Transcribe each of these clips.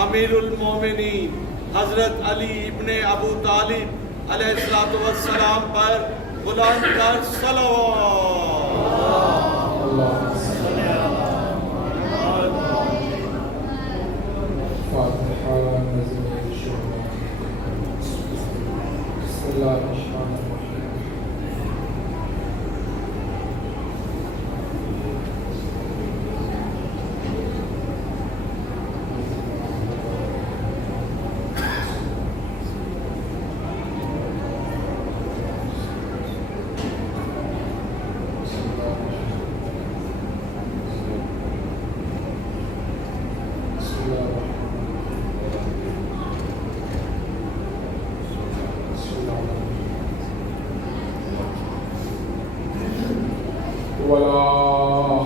امیر المومنین حضرت علی ابن ابو طالب علیہ الصلوۃ والسلام پر بلند کر صلوات۔ ولا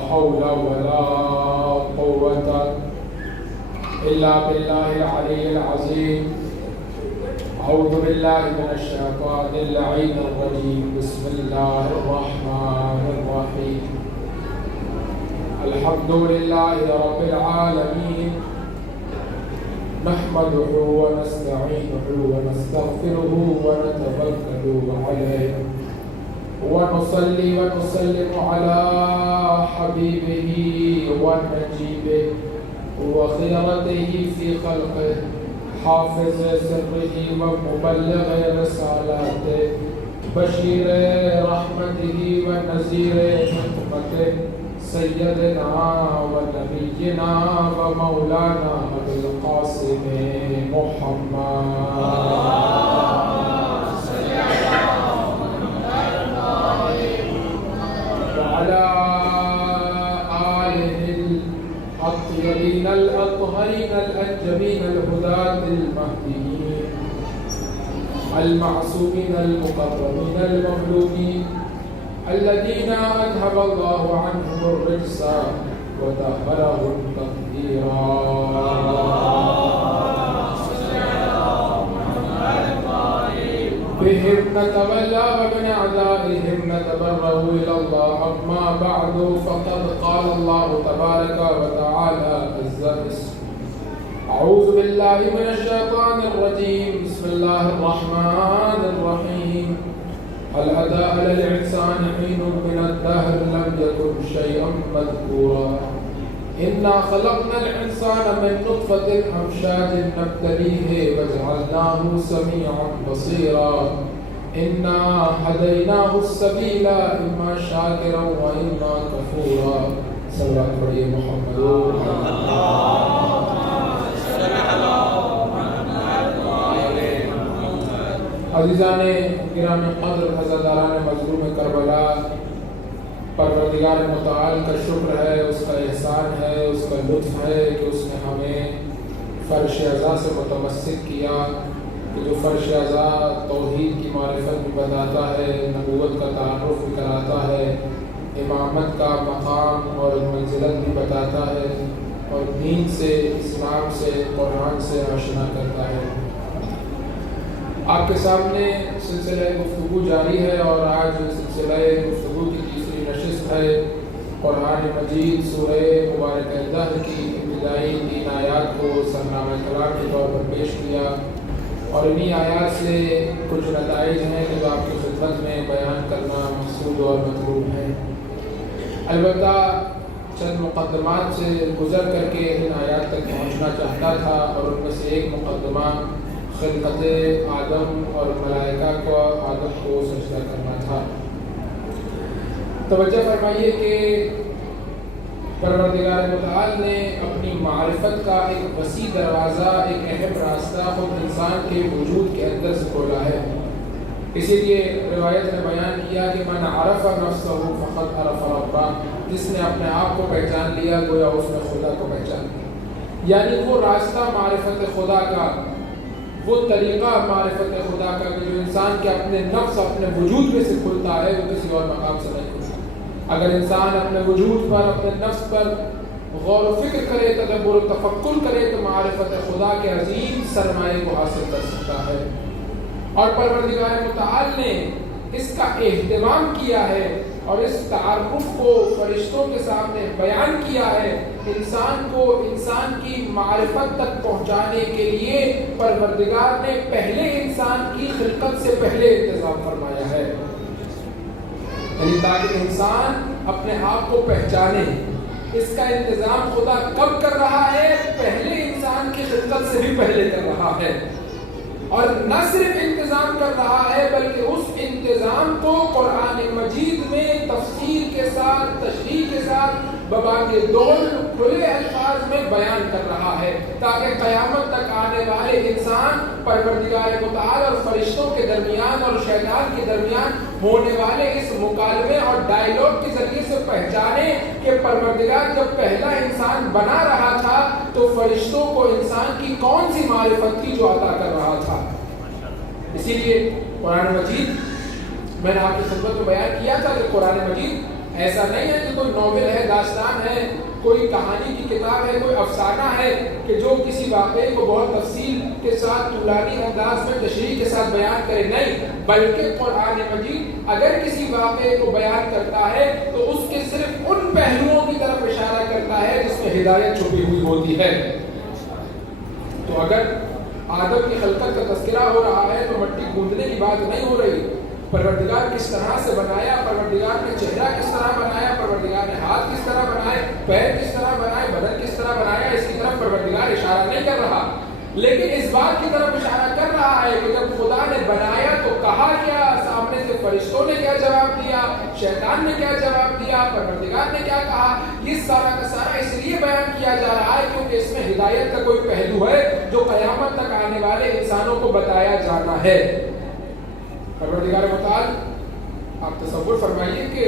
حول ولا قوة إلا بالله العلي العظيم. أعوذ بالله من الشيطان اللعين الرجيم. بسم الله الرحمن الرحيم. الحمد لله رب العالمين، نحمده ونستعينه ونستغفره ونتوكل عليه، ونصلي ونسلم على حبيبه ونجيبه وخيرته في خلقه، حافظ سره ومبلغ رسالاته، بشير رحمته ونذير نقمته، سيدنا ونبينا ومولانا أبي القاسم محمد وعلى آله الطيبين الأطهرين الأنجبين الهداة المهديين المعصومين المقربين المملوكين الذين أذهب الله عنهم الرجس وطهرهم تطهيرا. بهم نتولى ومن أعدائهم نتبرأ إلى الله. أما بعد فقد قال الله تبارك وتعالى عز اسمه. أعوذ بالله من الشيطان الرجيم. بسم الله الرحمن الرحيم. هل أتى على الإنسان حين من الدهر لم يكن شيئا مذكورا. إنا خلقنا الإنسان من نطفة أمشاج نبتليه وجعلناه سميعا بصيرا. إنا هديناه السبيل إما شاكرا وإما كفورا. صلى الله عليه محمد. عزیزان گرام قدر، عزاداران مظلوم کربلا، پروردگار متعال کا شکر ہے، اس کا احسان ہے، اس کا لطف ہے کہ اس نے ہمیں فرش اعضاء سے متمسک کیا، کہ جو فرش اعضاء توحید کی معرفت بھی بتاتا ہے، نبوت کا تعارف بھی کراتا ہے، امامت کا مقام اور منزلت بھی بتاتا ہے، اور دین سے، اسلام سے، قرآن سے آشنا کرتا ہے۔ آپ کے سامنے سلسلہ گفتگو جاری ہے، اور آج سلسلہ گفتگو کی تیسری نشست ہے۔ قرآن مجید سورہ مبارکہ الدہر کی ابتدائی 3 آیات کو سرنامہ کلام کے طور پر پیش کیا، اور انہی آیات سے کچھ نتائج ہیں جو آپ کی خدمت میں بیان کرنا مقصود اور مطلوب ہے۔ البتہ چند مقدمات سے گزر کر کے ان آیات تک پہنچنا چاہتا تھا، اور ان میں سے ایک مقدمہ خلقت آدم اور ملائکہ کو آدم کو سجدہ کرنا تھا۔ توجہ فرمائیے کہ پروردگار متعال نے اپنی معرفت کا ایک وسیع دروازہ، ایک اہم راستہ خود انسان کے وجود کے اندر سے کھولا ہے۔ اسی لیے روایت نے بیان کیا کہ من عرف نفسہ فقد عرف ربہ، جس نے اپنے آپ کو پہچان لیا گویا اس نے خدا کو پہچان لیا۔ یعنی وہ راستہ معرفت خدا کا، وہ طریقہ معرفت خدا کا کہ جو انسان کے اپنے نفس، اپنے وجود میں سے کھلتا ہے، وہ کسی اور مقام سے نہیں کھلتا۔ اگر انسان اپنے وجود پر، اپنے نفس پر غور و فکر کرے، تدبر و تفکر کرے، تو معرفت خدا کے عظیم سرمایے کو حاصل کر سکتا ہے۔ اور پروردگار متعال نے اس کا اہتمام کیا ہے اور اس تعارف کو فرشتوں کے سامنے بیان کیا ہے انسان کو انسان کی معرفت تک پہنچانے کے لیے پروردگار نے پہلے انسان کی خلقت سے پہلے انتظام فرمایا ہے، یعنی تاکہ انسان اپنے آپ کو پہچانے۔ اس کا انتظام خدا کب کر رہا ہے؟ پہلے انسان کی خلقت سے بھی پہلے کر رہا ہے، اور نہ صرف انتظام کر رہا ہے بلکہ اس انتظام کو قرآن مجید میں تفصیل کے ساتھ، تشریح کے ساتھ، بباقدول کھلے الفاظ میں بیان کر رہا ہے، تاکہ قیامت تک آنے والے انسان پروردگار متعال اور فرشتوں کے درمیان اور شیطان کے درمیان ہونے والے اس مکالمے اور ڈائیلاگ کے ذریعے سے پہچانے کہ پروردگار جب پہلا انسان بنا رہا تھا تو فرشتوں کو انسان کی کون سی معرفت تھی جو عطا کر رہا تھا۔ اسی لیے قرآن مجید، میں نے آپ کی خدمت میں بیان کیا تھا کہ قرآن مجید ایسا نہیں ہے کہ کوئی ناول ہے، داستان ہے، کوئی کہانی کی کتاب ہے، کوئی افسانہ ہے کہ جو کسی واقعے کو بہت تفصیل کے ساتھ طولانی انداز میں تشریح کے ساتھ بیان کرے، نہیں، بلکہ قرآن مجید اگر کسی واقعے کو بیان کرتا ہے تو اس کے صرف ان پہلوؤں کی طرف اشارہ کرتا ہے جس میں ہدایت چھپی ہوئی ہوتی ہے۔ تو اگر آدم کی خلقت کا تذکرہ ہو رہا ہے تو مٹی گوندنے کی بات نہیں ہو رہی، پروردگار کس طرح سے بنایا، پروردگار نے چہرہ کس طرح بنایا، پروردگار نے ہاتھ کس طرح بنائے، پیر کس طرح بنائے، بدن کس طرح بنایا، اس کی طرف پروردگار اشارہ نہیں کر رہا، لیکن اس بات کی طرف اشارہ کر رہا ہے کہ جب خدا نے بنایا تو کہا کیا، سامنے سے فرشتوں نے کیا جواب دیا، شیطان نے کیا جواب دیا، پروردگار نے کیا کہا، یہ سارا کا سارا اس لیے بیان کیا جا رہا ہے کیونکہ اس میں ہدایت کا کوئی پہلو ہے جو قیامت تک آنے والے انسانوں کو بتایا جانا ہے۔ پروردگار متعال، آپ تصور فرمائیے کہ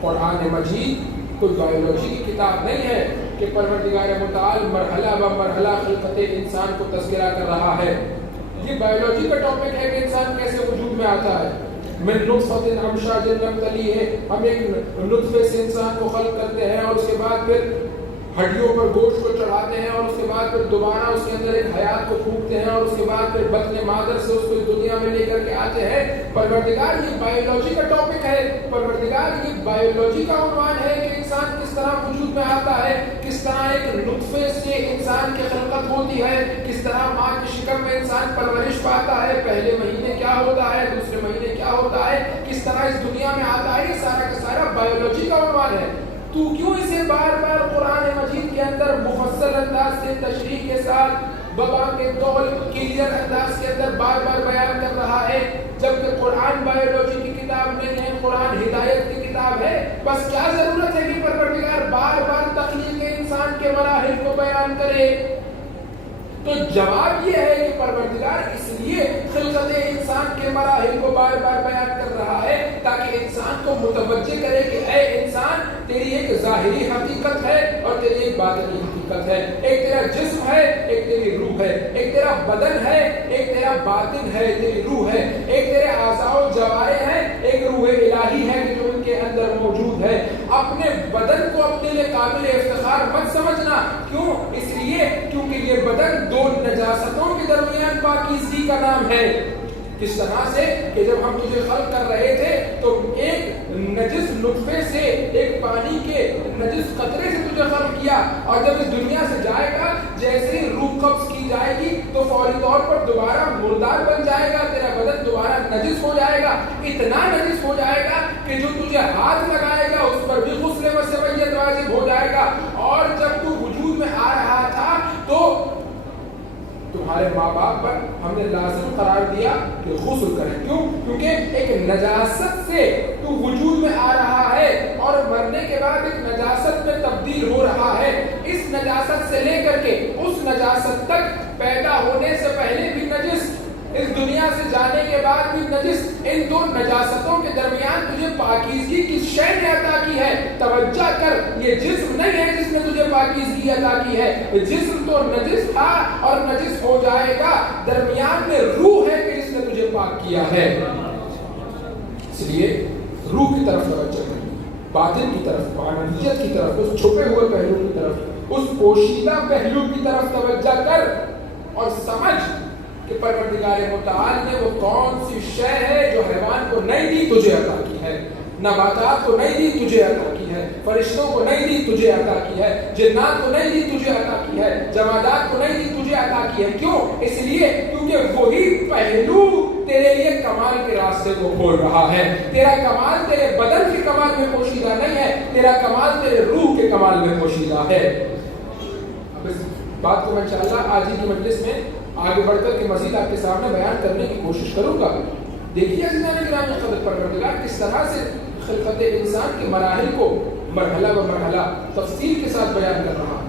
قرآن مجید کوئی بایولوجی کی کتاب نہیں ہے کہ پروردگار متعال مرحلہ ب مرحلہ خلقت انسان کو تذکرہ کر رہا ہے۔ یہ بایولوجی کا ٹاپک ہے کہ انسان کیسے وجود میں آتا ہے۔ من نطفۃ امشاج نبتلیہ، ہم ایک نطفے سے انسان کو خلق کرتے ہیں اور اس کے بعد پھر ہڈیوں پر گوشت کو چڑھاتے ہیں اور اس کے بعد پھر دوبارہ اس کے اندر ایک حیات کو پھونکتے ہیں اور اس کے بعد پھر بطن مادر سے اس کو اس دنیا میں لے کر کے آتے ہیں۔ پروردگار یہ بایولوجی کا ٹاپک ہے، پروردگار یہ بایولوجی کا عنوان ہے کہ انسان کس طرح وجود میں آتا ہے، کس طرح ایک نطفے سے انسان کی خلقت ہوتی ہے، کس طرح ماں کی شکم میں انسان پرورش پاتا ہے، پہلے مہینے کیا ہوتا ہے، دوسرے مہینے کیا ہوتا ہے، کس طرح اس دنیا میں آتا ہے، یہ سارا کا سارا بایولوجی کا عنوان ہے۔ تو کیوں اسے بار بار قرآن مجید کے اندر مفصل انداز سے تشریح کے ساتھ بباقدول کلیئر انداز کے اندر بار بار بیان کر رہا ہے، جبکہ قرآن بایولوجی کی کتاب نہیں ہے، قرآن ہدایت کی کتاب ہے؟ بس کیا ضرورت ہے کہ پروردگار بار بار تخلیق انسان کے مراحل کو بیان کرے؟ تو جواب یہ ہے کہ پروردگار اس لیے خلقت انسان کے مراحل کو بار بار بیان کر رہا ہے تاکہ انسان کو متوجہ کرے کہ اے انسان، تیری ایک ظاہری حقیقت ہے اور تیری ایک باطنی حقیقت ہے، ایک تیرا جسم ہے، ایک تیری روح ہے، ایک تیرا بدن ہے، ایک تیرا باطن ہے، تیری روح ہے، ایک تیرے اعضاء و جوارح ہیں، ایک روح الہی ہے جو ان کے اندر موجود ہے۔ اپنے بدن کو اپنے لیے قابل افتخار مت سمجھنا، کیوں؟ اس لیے کیونکہ یہ بدن دو نجاستوں کے درمیان پاکیزگی کا نام ہے۔ کس طرح سے کہ جب ہم تجھے خلق کر رہے تھے تو ایک نجس نطفے سے، ایک پانی کے نجس قطرے سے تجھے خلق کیا، اور جب اس دنیا سے جائے گا، جیسے ہی روح قبض کی جائے گی تو فوری طور پر دوبارہ مردار بن جائے گا، تیرا بدن دوبارہ نجس ہو جائے گا، اتنا نجس ہو جائے گا کہ جو تجھے ہاتھ لگائے گا اس پر بھی غسل مسیحیت واجب ہو جائے گا۔ اور جب تو وجود میں آ رہا تھا تو تمہارے ماں باپ پر ہم نے لازم قرار دیا کہ غسل کریں، کیوں؟ کیونکہ ایک نجاست سے تو وجود میں آ رہا ہے اور مرنے کے بعد ایک نجاست میں تبدیل ہو رہا ہے۔ اس نجاست سے لے کر کے اس نجاست تک، پیدا ہونے سے پہلے بھی نجس، اس دنیا سے جانے کے بعد بھی نجس، ان دو نجاستوں کے درمیان تجھے پاکیزگی کس شے نے عطا کی ہے؟ توجہ کر، یہ جسم نہیں ہے جس نے تجھے پاکیزگی عطا کی ہے، جسم تو نجس تھا اور نجس ہو جائے گا، درمیان میں روح ہے کہ جس نے تجھے پاک کیا ہے۔ اس لیے روح کی طرف توجہ کر، باطن کی طرف، معنویت کی طرف، اس چھپے ہوئے پہلو کی طرف، اس پوشیدہ پہلو کی طرف توجہ کر اور سمجھ کہ پروردگار متعال نے وہ کون سی شے ہے جو حیوان کو نہیں دی، تجھے عطا کی ہے۔ نباتات کو نہیں دی تجھے عطا کی ہے، فرشتوں کو نہیں دی تجھے عطا کی ہے، جنات کو نہیں دی تجھے عطا کی ہے، جمادات کو نہیں دی تجھے عطا کی ہے۔ کیوں؟ اس لیے کیونکہ وہی پہلو تیرے لیے کمال کے راستے کو کھول رہا ہے۔ تیرا کمال تیرے بدن کے کمال میں پوشیدہ نہیں ہے، تیرا کمال تیرے روح کے کمال میں پوشیدہ ہے۔ اب اس بات کو میں انشاءاللہ آج ہی کی مجلس میں آگے بڑھ کر کے مزید آپ کے سامنے بیان کرنے کی کوشش کروں گا۔ دیکھیے عزیزان گرامی قدر، پروردگار کس طرح سے خلقت انسان کے مراحل کو مرحلہ و مرحلہ تفصیل کے ساتھ بیان کر رہا ہے۔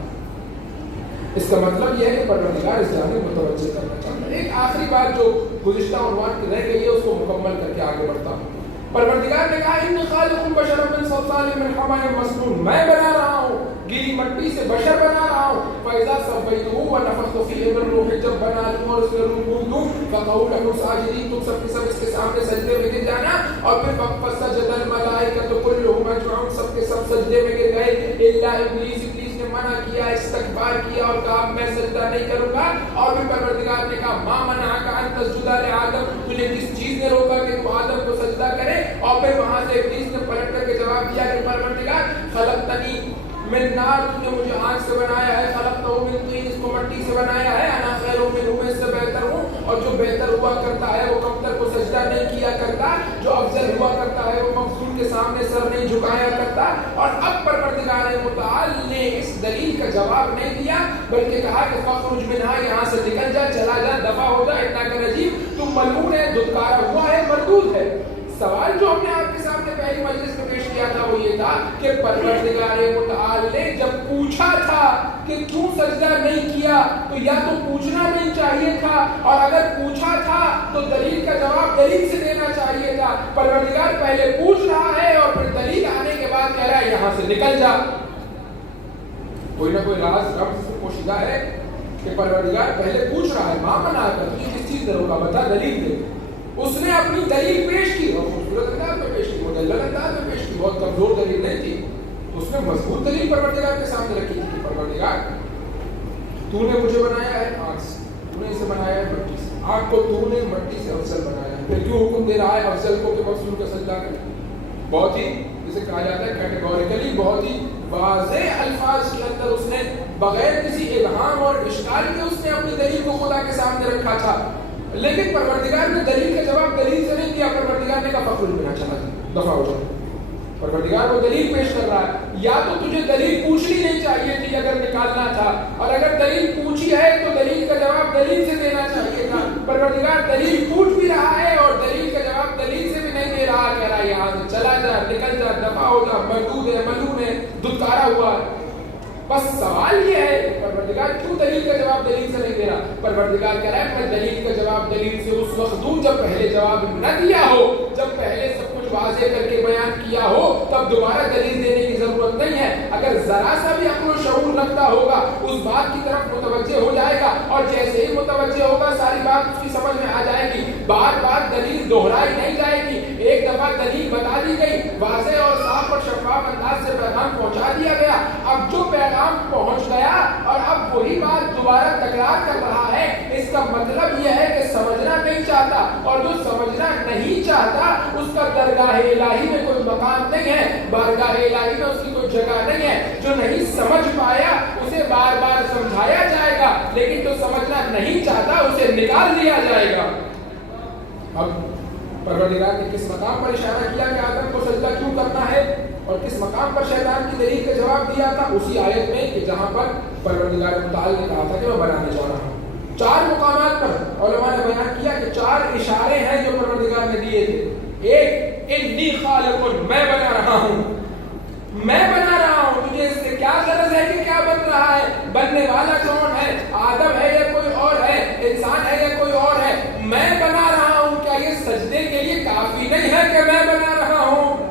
اس کا مطلب یہ ہے کہ پروردگار اس جانب متوجہ کرنا چاہتا ہے۔ ایک آخری بات جو گزشتہ عنوان کی رہ گئی ہے اس کو مکمل کر کے آگے بڑھتا ہوں۔ پروردگار نے کہا انی خالق بشرا من صلصال من حمأ مسنون، میں بنا رہا ہوں گیلی مٹی سے بشر بنا رہا ہوں۔ فاذا سویته ونفخت فیہ من روحی، جب بنا لوں اور اس میں روح ڈال دوں، فقعوا له ساجدین، تم سب کے سب اس کے سامنے سجدے میں گر جانا۔ اور پھر فسجد الملائکۃ کلھم اجمعون، سب کے سب سجدے میں گر گئے الا ابلیس، ابلیس نے منع کیا، استکبار کیا اور کہا میں سجدہ نہیں کروں گا۔ اور پھر پروردگار نے کہا ما منعک ان تسجد لآدم، تجھے کس چیز نے روکا کہ تو آدم کو سجدہ کرے؟ اور پھر وہاں سے ابلیس نے پلٹ کر کے جواب دیا کہ پروردگار خلقتنی من نار، تو نے مجھے آگ سے بنایا ہے، خلقتہ من طین، اس کو مٹی سے بنایا ہے، انا خیر منہ، میں اس سے بہتر ہوں، اور جو بہتر ہوا کرتا ہے وہ کمتر کو سجدہ نہیں کیا کرتا، جو افضل ہوا کرتا ہے وہ مفضول کے سامنے سر نہیں جھکایا کرتا۔ اور اب پروردگار متعال نے اس دلیل کا جواب نہیں دیا بلکہ کہا کہ فخرج منہا، یہاں سے نکل جا، چلا جا، دفع ہو جا، انک رجیم، تو ملعون ہے، دھتکارا ہوا ہے، مردود ہے۔ سوال جو ہم نے آپ کے سامنے پہلی مجلس میں پیش کیا تھا وہ یہ تھا کہ پروردگار متعال نے جب پوچھا تھا کہ کیوں سجدہ نہیں کیا تو یا تو پوچھنا نہیں چاہیے تھا، اور اگر پوچھا تھا تو دلیل کا جواب دلیل سے دینا چاہیے تھا۔ پروردگار پہلے پوچھ رہا ہے اور پھر دلیل آنے کے بعد کہہ رہا ہے یہاں سے نکل جا۔ کوئی نہ کوئی راز رب سے پوشیدہ ہے کہ پروردگار پہلے پوچھ رہا ہے، ماں بنا کر تجھے کس چیز سے روکا، بتا، دلیل دے۔ اس نے اپنی دلیل پیش کی اور خوبصورت انداز میں پیش کی، مدلل انداز میں پیش کی، بہت کمزور دلیل نہیں تھی، اس نے مضبوط دلیل پروردگار کے سامنے رکھی تھی کہ پروردگار تو نے مجھے بنایا ہے آگ سے، تو نے اسے بنایا ہے مٹی سے، آگ کو تو نے مٹی سے افضل بنایا ہے، پھر کیوں حکم دے رہا ہے افضل کو کہ مفضول کا سجدہ کرے؟ بہت ہی جسے کہا جاتا ہے کیٹیگوریکلی، بہت ہی واضح الفاظ کے اندر اس نے بغیر کسی ابہام اور اشکال کے اس نے اپنی دلیل کو خدا کے سامنے رکھا تھا۔ لیکن پروردگار نے دلیل کا جواب دلیل سے نہیں دیا، پروردگار نے کہا فخرج منہا، چلا جا، دفع ہو جا۔ پروردگار وہ دلیل پیش کر رہا ہے، یا تو تجھے دلیل پوچھنی نہیں چاہیے تھی اگر نکالنا تھا، اور اگر دلیل پوچھی ہے تو دلیل کا جواب دلیل سے دینا چاہیے تھا۔ پروردگار دلیل پوچھ بھی رہا ہے اور دلیل کا جواب دلیل سے بھی نہیں دے رہا، کہہ رہا ہے یہاں سے چلا جا، نکل جا، دفع ہو جا، مردود ہے، ملعون ہے، دھتکارا ہوا ہے۔ بس سوال یہ ہے کہ پروردگار کیوں دلیل کا جواب دلیل سے نہیں دے رہا؟ پروردگار کہہ رہا ہے میں دلیل کا جواب دلیل سے اس وقت دوں جب پہلے جواب نہ دیا ہو، جب پہلے سب کچھ واضح کر کے بیان کیا ہو، تب دوبارہ دلیل دینے کی ضرورت نہیں ہے۔ اگر ذرا سا بھی عقل و شعور رکھتا ہوگا اس بات کی طرف متوجہ ہو جائے گا، اور جیسے ہی متوجہ ہوگا ساری بات اس کی سمجھ میں آ جائے گی، بار بار دلیل دہرائی نہیں جائے گی، ایک دفعہ دلیل بتا دی گئی، واضح اور صاف اور شفاف انداز سے پیغام پہنچا دیا گیا۔ اب جو پیغام پہنچ گیا اور اب وہی بات دوبارہ تکرار کر رہا ہے، اس کا مطلب یہ ہے کہ سمجھنا نہیں چاہتا، اور جو سمجھنا نہیں چاہتا اس کا درگاہ الہی میں کوئی مقام نہیں ہے، بارگاہ الہی میں اس کی کوئی جگہ نہیں ہے۔ جو نہیں سمجھ پایا اسے بار بار سمجھایا جائے گا، لیکن جو سمجھنا نہیں چاہتا اسے نکال دیا جائے گا۔ اب پروردگار نے کس مقام پر اشارہ کیا کہ آدم کو سجدہ کیوں کرنا ہے، اور کس مقام پر شیطان کی دلیل کا جواب دیا تھا؟ اسی آیت میں کہ جہاں پر پروردگار متعال نے کہا تھا کہ میں بنانے جا رہا ہوں۔ 4 مقامات پر علماء نے بیان کیا کہ 4 اشارے ہیں جو پروردگار نے دیے تھے۔ ایک، انی خالق، میں بنا رہا ہوں، میں بنا رہا ہوں، تجھے اس سے کیا غرض ہے کہ کیا بن رہا ہے؟ بننے والا کون ہے؟ آدم ہے یا کوئی اور ہے؟ انسان ہے یا کوئی اور ہے؟ میں بنا رہا ہوں، کیا یہ سجدے کے لیے کافی نہیں ہے کہ میں بنا رہا ہوں؟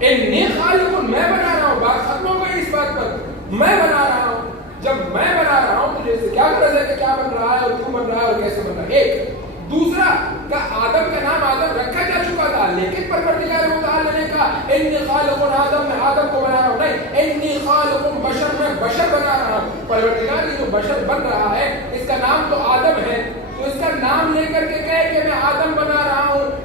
انی خالق، میں بنا رہا ہوں، بات ختم ہو گئی اس بات پر، میں بنا رہا ہوں۔ جب میں بنا رہا ہوں تو جیسے کیا غرض ہے کہ کیا بن رہا ہے اور کیوں بن رہا ہے اور کیسے بن رہا ہے؟ ایک۔ دوسرا کہ آدم کا نام آدم رکھا جا چکا تھا، لیکن پروردگار متعال نے کہا انی خالق آدم، میں آدم کو بنا رہا ہوں، نہیں، انی خالق بشر، میں بشر بنا رہا ہوں۔ پروردگار یہ جو بشر بن رہا ہے اس کا نام تو آدم ہے، تو اس کا نام لے کر کے کہے کہ میں آدم بنا رہا ہوں،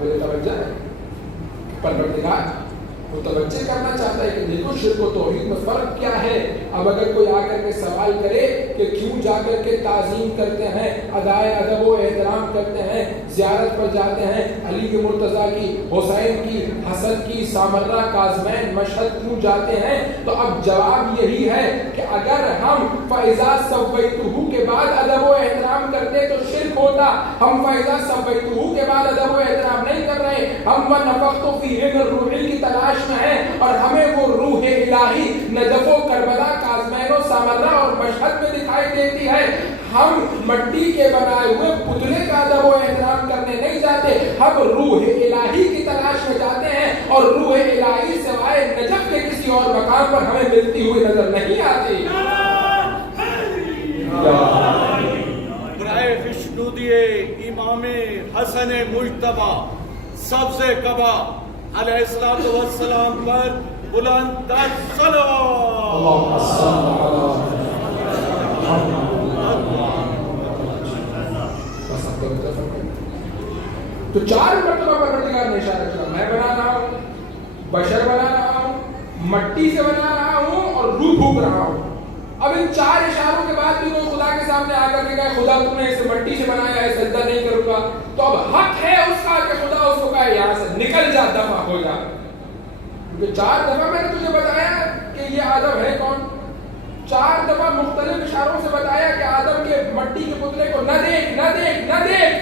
قابل توجہ ہے. پروردگار متوجہ کرنا چاہتا ہے کہ دیکھو شرک و توحید میں فرق کیا ہے. اب اگر کوئی آ کر کے سوال کرے کہ کیوں جا کر کے تعظیم کرتے ہیں, ادائے ادب و احترام کرتے ہیں, زیارت پر جاتے ہیں, علی کے مرتضیٰ کی, حسین کی, حسن کی, سامرہ, کاظمین, مشہد کیوں جاتے ہیں, تو اب جواب یہی ہے کہ اگر ہم فَإِذَا سَوَّيْتُهُ کے بعد ادب و احترام کرتے تو شرک ہوتا. ہم فَإِذَا سَوَّيْتُهُ کے بعد ادب و احترام نہیں کر رہے, ہم وَنَفَخْتُ فِيهِ مِن رُّوحِي کی تلاش میں ہیں اور ہمیں وہ روح الہی نجف و کربلا, کاظمین و سامرہ اور مشہد میں دکھائی دیتی ہے. ہم مٹی کے بنائے ہوئے پتلے کا ادب و احترام کرنے نہیں جاتے, ہم روح الہی کی تلاش میں جاتے ہیں اور روح الہی سوائے نجف کے کسی اور مقام پر ہمیں ملتی ہوئی نظر نہیں آتی. برائے خشنودیے امام حسن مجتبی سبز کبا علیہ الصلوۃ والسلام پر بلند تر صلوات. اللهم صل علی تو 4 مرتبہ پروردگار نے اشارہ کیا, میں بنا رہا ہوں, بشر بنا رہا ہوں, مٹی سے بنا رہا ہوں اور روح پھونک رہا ہوں. اب ان 4 اشاروں کے بعد بھی کوئی خدا کے سامنے آ کر کے کہے خدا تم نے اسے مٹی سے بنایا ہے, سجدہ نہیں کروں گا, تو اب حق ہے اس کا کہ خدا اس کو کہے یہاں سے نکل جا, دفع ہو جا. کیونکہ 4 دفعہ میں نے تجھے بتایا کہ یہ آدم ہے کون, 4 دفعہ مختلف اشاروں سے بتایا کہ آدم کے مٹی کے پتلے کو نہ دیکھ, نہ دیکھ, نہ دیکھ.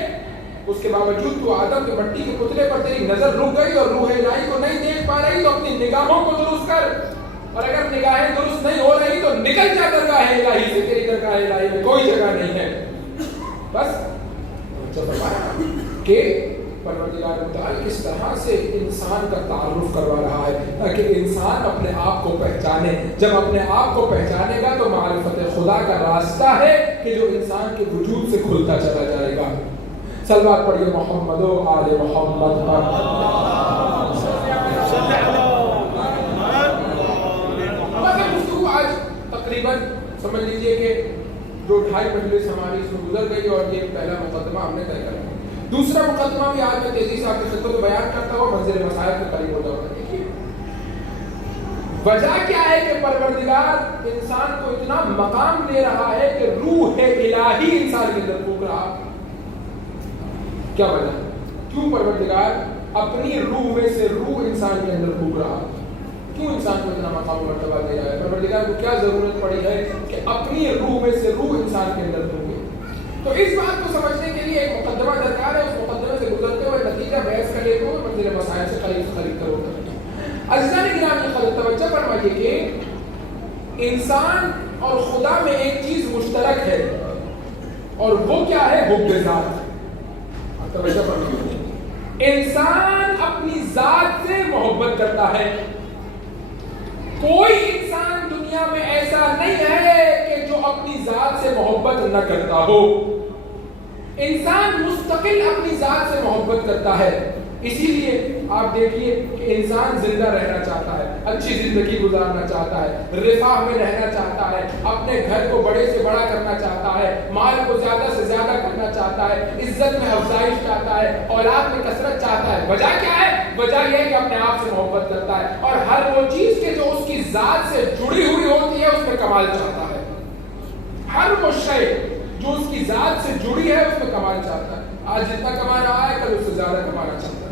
اس کے باوجود تو آدم کے مٹی کے پتلے پر تیری نظر رک گئی اور روح الہی کو نہیں دیکھ پا رہی, تو اپنی نگاہوں کو درست کر, اور اگر نگاہیں درست نہیں ہو رہی تو نکل جا درگاہ الہی سے, تیری درگاہ الہی میں کوئی جگہ نہیں ہے. بس کہ پروردگار متعال کس طرح سے انسان کا تعارف کروا رہا ہے تاکہ انسان اپنے آپ کو پہچانے. جب اپنے آپ کو پہچانے گا تو معرفت خدا کا راستہ ہے کہ جو انسان کے وجود سے کھلتا چلا جائے گا. صلوات پڑھیے محمد و آل محمد پر. آج تقریباً سمجھ لیجئے کہ جو 2.5 مجلس ہماری اس میں گزر گئی اور یہ پہلا مقدمہ ہم نے طے کرا. دوسرا مقدمہ بھی آج میں تیزی سے آپ کی خدمت میں بیان کرتا ہوں, منزل مسائل کے قریب ہو جاؤ. دیکھیے وجہ کیا ہے کہ پروردگار انسان کو اتنا مقام دے رہا ہے کہ روح الہی انسان کے اندر پھونک رہا. کیا وجہ, کیوں پروردگار اپنی روح میں سے روح انسان کے اندر پھونک رہا, کیوں انسان کو اتنا مقام مرتبہ دے رہا ہے؟ پروردگار کو کیا ضرورت پڑی ہے کہ اپنی روح میں سے روح انسان کے اندر پھونکے؟ تو اس بات کو سمجھنے کے لیے ایک مقدمہ درکار ہے. اس مقدمے سے گزرتے ہوئے نتیجہ بحث کر لیتے ہوئے منزل مسائل سے قریب کرو. عزیزان گرامی توجہ فرمائیے کہ انسان اور خدا میں ایک چیز مشترک ہے اور وہ کیا ہے؟ حب ذات. توجہ فرمائیے, انسان اپنی ذات سے محبت کرتا ہے. کوئی انسان دنیا میں ایسا نہیں ہے کہ جو اپنی ذات سے محبت نہ کرتا ہو. انسان مستقل اپنی ذات سے محبت کرتا ہے. اسی لیے آپ دیکھیے کہ انسان زندہ رہنا چاہتا ہے, اچھی زندگی گزارنا چاہتا ہے, رفاہ میں رہنا چاہتا ہے, اپنے گھر کو بڑے سے بڑا کرنا چاہتا ہے, مال کو زیادہ سے زیادہ کرنا چاہتا ہے, عزت میں افزائش چاہتا ہے, اولاد میں کثرت چاہتا ہے. وجہ کیا ہے؟ وجہ یہ ہے کہ اپنے آپ سے محبت کرتا ہے اور ہر وہ چیز کے جو اس کی ذات سے جڑی ہوئی ہوتی ہے اس میں کمال چاہتا ہے. ہر وہ شے جو اس کی ذات سے جڑی ہے اس میں کمال چاہتا ہے. آج جتنا کما رہا ہے کل اس سے زیادہ کمانا چاہتا ہے.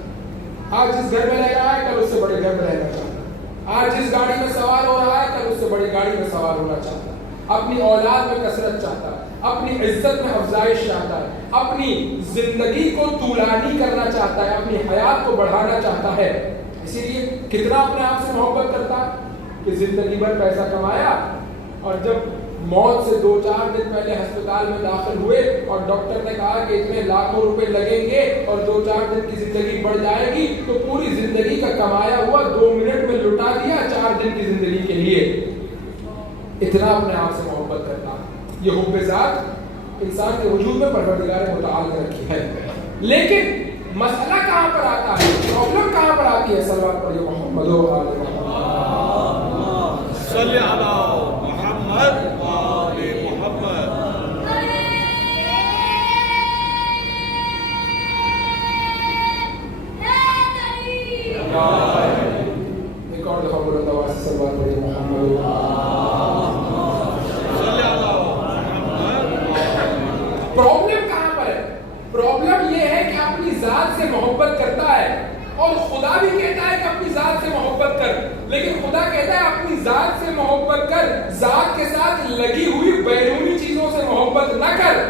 آج جس گھر میں رہ رہا ہے کل اس سے بڑے گھر میں رہنا چاہتا ہے. آج جس گاڑی میں سوار ہو رہا ہے کل اس سے بڑی گاڑی میں سوار ہونا چاہتا ہے. اپنی اولاد میں کثرت چاہتا ہے, اپنی عزت میں افزائش چاہتا ہے, اپنی زندگی کو طولانی کرنا چاہتا ہے, اپنی حیات کو بڑھانا چاہتا ہے. اسی لیے کتنا اپنے آپ سے محبت کرتا ہے کہ زندگی بھر پیسہ کمایا اور جب موت سے 2-4 دن پہلے ہسپتال میں داخل ہوئے اور ڈاکٹر نے کہا کہ اتنے لاکھوں روپے لگیں گے اور 2-4 دن کی زندگی بڑھ جائے گی, تو پوری زندگی کا کمایا ہوا 2 منٹ میں لٹا دیا 4 دن کی زندگی کے لیے. اتنا اپنے آپ سے محبت کرتا. یہ حب ذات انسان کے وجود میں پروردگار متعال نے رکھی ہے. لیکن مسئلہ کہاں پر آتا ہے, پرابلم کہاں پر آتی ہے؟ صلوات پڑھیے محمد و آل محمد. صلی علی محمد و آل محمد. ذات سے محبت کر، ذات کے ساتھ لگی ہوئی بیرونی چیزوں سے محبت نہ کر۔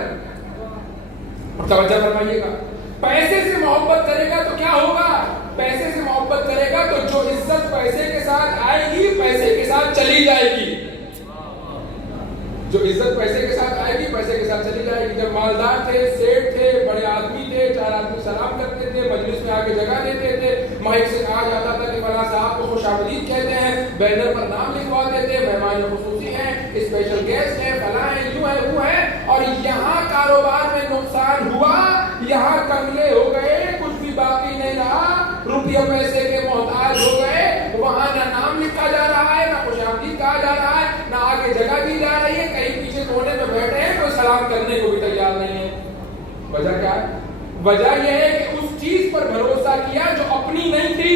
توجہ فرمائیے گا، پیسے سے محبت کرے گا تو کیا ہوگا؟ پیسے سے محبت کرے گا تو جو عزت پیسے کے ساتھ آئے گی پیسے کے ساتھ چلی جائے گی، جو عزت پیسے کے ساتھ آئے گی پیسے کے ساتھ چلی جائے گی۔ جب مالدار تھے، سیٹ تھے، بڑے آدمی تھے، 4 آدمی سلام کرتے تھے، مجلس میں آگے جگہ دیتے تھے، مائک سے کہا جاتا تھا کہ فلاں صاحب کو خوش آمدید کہتے ہیں، بینر پر نام لکھواتے تھے، مہمان خصوصی ہیں، اسپیشل گیسٹ ہیں، فلاں ہیں، یوں ہے وہ ہے۔ اور یہاں کاروبار میں نقصان ہوا، یہاں کملے ہو گئے، کچھ بھی باقی نہیں رہا، روپیہ پیسے کے محتاج ہو گئے، وہاں نہ نام لکھا جا رہا ہے، نہ خوش آمدید کہا جا رہا ہے، نہ آگے جگہ دی جا رہی ہے، کہیں پیچھے کونے میں بیٹھے ہیں، کوئی سلام کرنے کو بھی تیار نہیں ہے۔ وجہ کیا ہے؟ وجہ یہ ہے کہ اس چیز پر بھروسہ کیا جو اپنی نہیں تھی،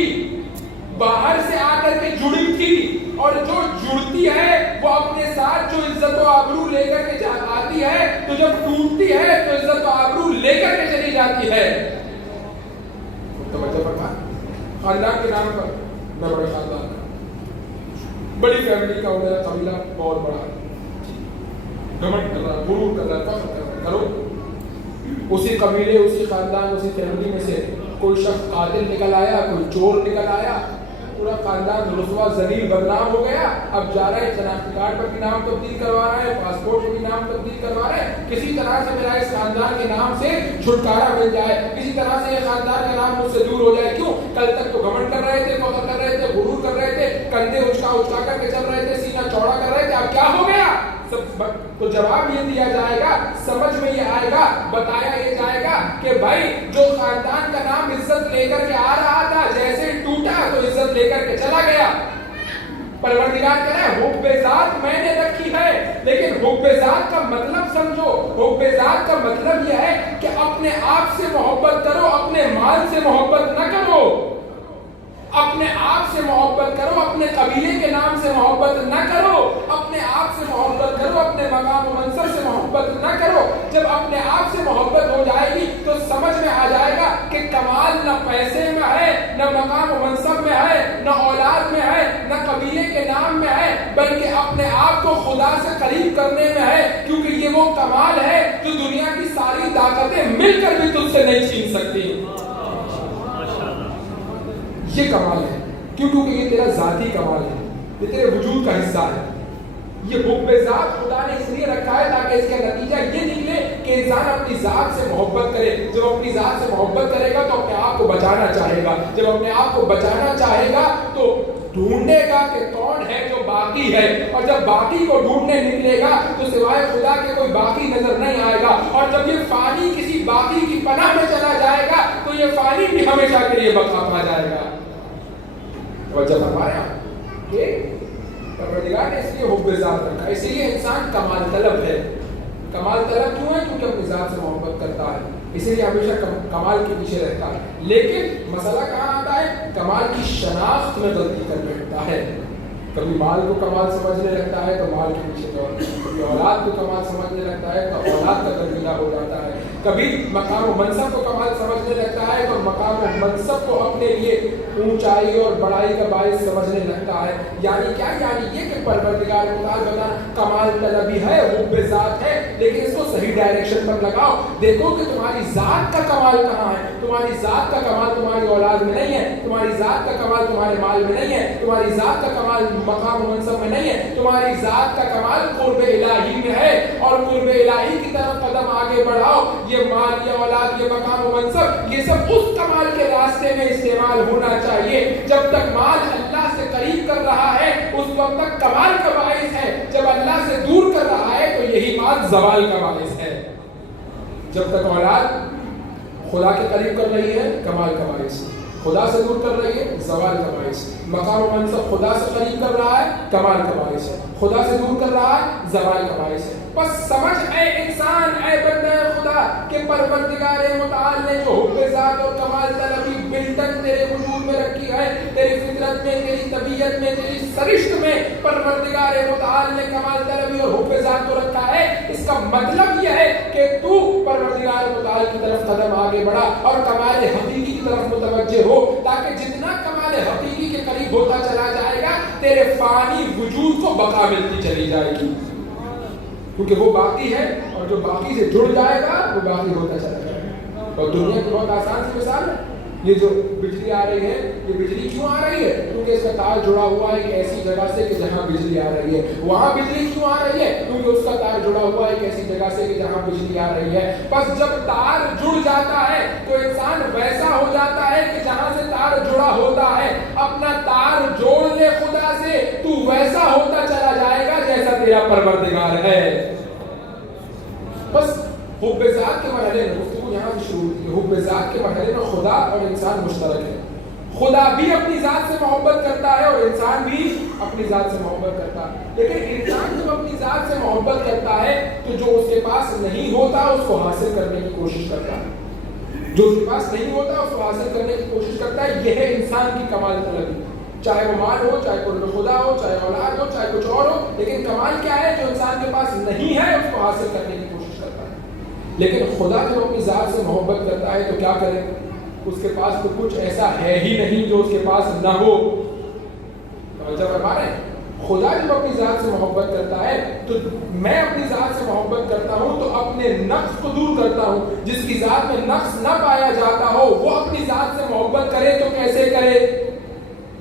باہر سے آ کر کے جڑی تھی، اور جو جڑتی ہے وہ اپنے ساتھ جو عزت و آبرو لے کر کے آتی ہے، تو جب ٹوٹتی ہے تو عزت و آبرو لے کر کے چلی جاتی ہے۔ توجہ فرما، خاندان کے نام پر، میں بڑے خاندان کا، بڑی فیملی کا ہو گیا، قبیلہ بہت بڑا، گھمنڈ کر رہا، غرور کر رہا، فخر کر رہا، کرو۔ اسی قبیلے، اسی خاندان، اسی فیملی میں سے کوئی شخص قاتل نکل آیا، کوئی چور نکل آیا، پورا خاندان رسوا ذلیل بدنام ہو گیا۔ اب جا رہے ہیں شناختی کارڈ پر بھی نام تبدیل کروا رہے ہیں، پاسپورٹ پر بھی نام تبدیل کروا رہے ہیں، کسی طرح سے میرا اس خاندان کے نام سے چھٹکارا مل جائے، کسی طرح سے یہ خاندان کا نام مجھ سے دور ہو جائے۔ کیوں؟ کل تک تو گھمنڈ کر رہے تھے، فخر کر رہے تھے، غرور کر رہے تھے، کندھے اچکا کر کے چل رہے تھے، سینہ چوڑا کر رہے تھے، اب کیا ہو گیا؟ تو جواب یہ دیا جائے گا، سمجھ میں یہ آئے گا، بتایا یہ جائے گا کہ بھائی جو خاندان کا نام عزت لے کر کے آ رہا تھا، جیسے ٹوٹا تو عزت لے کر کے چلا گیا۔ پروردگار کہہ رہا ہے حب ذات میں نے رکھی ہے، لیکن حب ذات کا مطلب سمجھو۔ حب ذات کا مطلب یہ ہے کہ اپنے آپ سے محبت کرو، اپنے مال سے محبت نہ کرو، اپنے آپ سے محبت کرو، اپنے قبیلے کے نام سے محبت نہ کرو، اپنے آپ سے محبت کرو، اپنے مقام و منصب سے محبت نہ کرو۔ جب اپنے آپ سے محبت ہو جائے گی تو سمجھ میں آ جائے گا کہ کمال نہ پیسے میں ہے، نہ مقام و منصب میں ہے، نہ اولاد میں ہے، نہ قبیلے کے نام میں ہے، بلکہ اپنے آپ کو خدا سے قریب کرنے میں ہے، کیونکہ یہ وہ کمال ہے جو دنیا کی ساری طاقتیں مل کر بھی تجھ سے نہیں چھین سکتی۔ یہ کمال ہے، کیونکہ یہ تیرا ذاتی کمال ہے، یہ تیرے وجود کا حصہ ہے۔ یہ حب ذات خدا نے اس لیے رکھا ہے تاکہ اس کا نتیجہ یہ نکلے کہ انسان اپنی ذات سے محبت کرے۔ جب اپنی ذات سے محبت کرے گا تو اپنے آپ کو بچانا چاہے گا، جب اپنے آپ کو بچانا چاہے گا تو ڈھونڈے گا کہ کون ہے جو باقی ہے، اور جب باقی کو ڈھونڈنے نکلے گا تو سوائے خدا کے کوئی باقی نظر نہیں آئے گا، اور جب یہ فانی کسی باقی کی پناہ میں چلا جائے گا تو یہ فانی بھی ہمیشہ کے لیے بقا پا جائے گا۔ توجہ فرمایا کہ پروردگار نے اس لیے حب ذات رکھا، اسی لیے انسان کمال طلب ہے۔ کمال طلب کیوں ہے؟ کیونکہ اپنی ذات سے محبت کرتا ہے، اسی لیے ہمیشہ کمال کے پیچھے رہتا ہے۔ لیکن مسئلہ کہاں آتا ہے؟ کمال کی شناخت میں غلطی کر بیٹھتا ہے۔ کبھی مال کو کمال سمجھنے لگتا ہے تو مال کے پیچھے دوڑتا ہے، کبھی اولاد کو کمال سمجھنے لگتا ہے تو اولاد کا درگزر ہو جاتا ہے، کبھی مقام و منصب کو کمال سمجھنے لگتا ہے تو مقام و منصب کو اپنے لیے اونچائی اور بڑائی کا باعث سمجھنے لگتا ہے۔ یعنی کیا؟ یعنی یہ کہ پروردگار متعال بتانا کمال طلبی ہے، حب ذات ہے، لیکن اس کو صحیح ڈائریکشن پر لگاؤ۔ دیکھو کہ تمہاری ذات کا کمال کہاں ہے۔ تمہاری ذات کا کمال تمہاری اولاد میں نہیں ہے، تمہاری ذات کا کمال تمہارے مال میں نہیں ہے، تمہاری ذات کا کمال مقام و منصب میں نہیں ہے، تمہاری ذات کا کمال قرب الہی میں ہے۔ اور قرب الہی کی طرف قدم آگے بڑھاؤ۔ یہ مال، یہ اولاد، یہ مقام و منصب، یہ سب اس کمال کے راستے میں استعمال ہونا چاہیے۔ جب تک مال اللہ سے قریب کر رہا ہے اس وقت تک کمال کا باعث ہے، جب اللہ سے دور کر رہا ہے تو یہی مال زوال کا باعث ہے۔ جب تک اولاد خدا کے قریب کر رہی ہے کمال کا باعث، خدا سے دور کر رہی ہے زوال کا باعث۔ مقام و منصب خدا سے قریب کر رہا ہے کمال کا باعث ہے، خدا سے دور کر رہا ہے زوال کا باعث ہے۔ بس سمجھ اے انسان، اے بندہ خدا، کہ پروردگار متعال نے جو حب ذات اور کمال طلبی بلٹن تیرے وجود میں رکھی ہے، تیری فطرت میں، تیری طبیعت میں، تیری سرشت میں پروردگار متعال نے کمال طلبی اور حب ذات کو رکھا ہے۔ اس کا مطلب یہ ہے کہ تو پروردگار متعال کی طرف قدم آگے بڑھا اور کمال حقیقی کی طرف متوجہ ہو، تاکہ جتنا کمال حقیقی کے قریب ہوتا چلا جائے گا تیرے فانی وجود سزا ملتی چلی جائے گی، کیونکہ وہ باقی ہے اور جو باقی سے جڑ جائے گا وہ باقی ہوتا چلا جائے گا۔ اور دنیا کی بہت آسان سی مثال ہے، یہ جو بجلی آ رہی ہے، یہ بجلی کیوں آ رہی ہے؟ کیونکہ اس کا تار جڑا ہوا ہے ایک ایسی جگہ سے کہ جہاں بجلی آ رہی ہے۔ وہاں بجلی کیوں آ رہی ہے؟ کیونکہ اس کا تار جڑا ہوا ہے ایک ایسی جگہ سے کہ جہاں بجلی آ رہی ہے۔ بس جب تار جڑ جاتا ہے تو انسان ویسا ہو جاتا ہے کہ جہاں سے تار جڑا ہوتا ہے، اپنا تار جوڑ لے خدا سے، تو ویسا ہوتا چلا جائے گا جیسا تیرا پروردگار ہے۔ بس حب ذات کے مرحلے میں گفتگو یہاں سے شروع ہوتی ہے۔ حب ذات کے مرحلے میں خدا اور انسان مشترک ہے۔ خدا بھی اپنی ذات سے محبت کرتا ہے اور انسان بھی اپنی ذات سے محبت کرتا ہے، لیکن انسان جب اپنی ذات سے محبت کرتا ہے تو جو اس کے پاس نہیں ہوتا اس کو حاصل کرنے کی کوشش کرتا ہے، جو اس کے پاس نہیں ہوتا اس کو حاصل کرنے کی کوشش کرتا ہے۔ یہ ہے انسان کی کمال طلبی، چاہے وہ مال ہو، چاہے قرب خدا ہو، چاہے اولاد ہو، چاہے کچھ اور ہو، لیکن کمال کیا ہے؟ جو انسان کے پاس نہیں ہے اس کو حاصل کرنے کی کوشش کرتا ہے۔ لیکن خدا جب اپنی ذات سے محبت کرتا ہے تو کیا کرے؟ اس کے پاس تو کچھ ایسا ہے ہی نہیں جو اس کے پاس نہ ہو۔ جب ہمارے خدا جب اپنی ذات سے محبت کرتا ہے تو میں اپنی ذات سے محبت کرتا ہوں تو اپنے نقص کو دور کرتا ہوں۔ جس کی ذات میں نقص نہ پایا جاتا ہو وہ اپنی ذات سے محبت کرے تو کیسے کرے؟